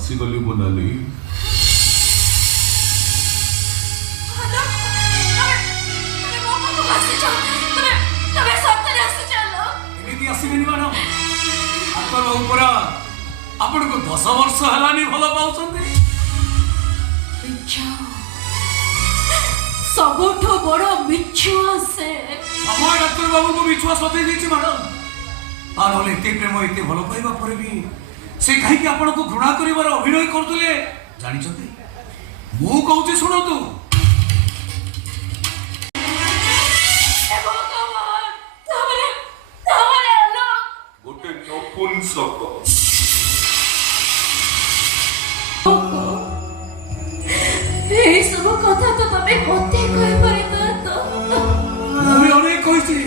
ଆସିଗଲି ମୋନାଲି। आपण को 10 वर्ष हलानी भल पाउछन्ती। सबठो बड़ मिछुआ से समय डाक्टर बाबू को मिछुआ सते दिछि मैडम। तानले एते प्रेम एते भल पाइबा पर भी से काहे कि आपण को घृणा करिवार अभिनय करतले जानि छथि। मु कहूछि सुनतु गोटे नपुंसक ए सब कथा तो तमे कोते कहि पारि त मुझे अनेक कहिछि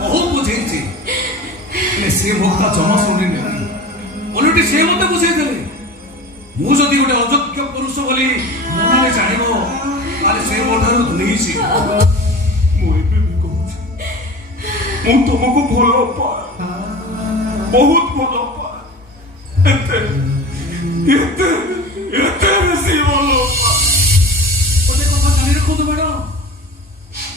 बहुत बुझेछि ले से मोका जमा सुनि नहीं ओलटी से मते बुझे देले। मु जदि गोटे अयोग्य पुरुष बोली मनाले जानिबो ताले से मोठारु धुनीछि। मु एबे भी कहूछि मु तुमको भलो पाए बहुत भलो पाए एते एते एते बेसी भलो पाए। ओटे कथा जानि रखो तो मैडम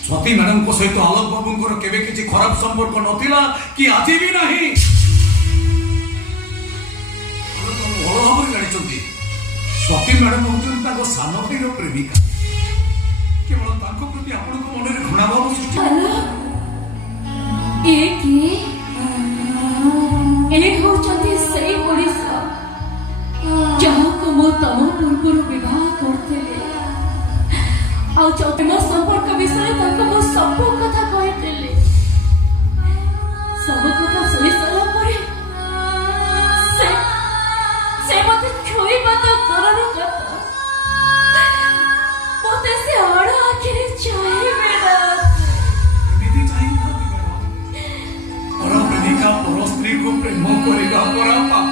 स्वाति मैडम को सहित आलोक बाबू केवे किसी खराब संपर्क नथिला कि आज भी नहीं। भल भाव जानी स्वाति मैडम हूँ सान भाई प्रेमिका केवल प्रति आपण मन में घृणा भाव सृष्टि जहाँ मो तम पूर्व विवाह करते संपर्क विषय मो सब कथा कही सब कथा शुणी सारा से मत छुईबा तो दूर कथा मत से आड़ आखिर चाहिए एमिति चाहिए पर प्रेमिका पर स्त्री को प्रेम करेगा पर पाप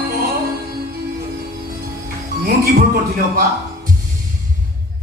मु की भूल करथिले अपा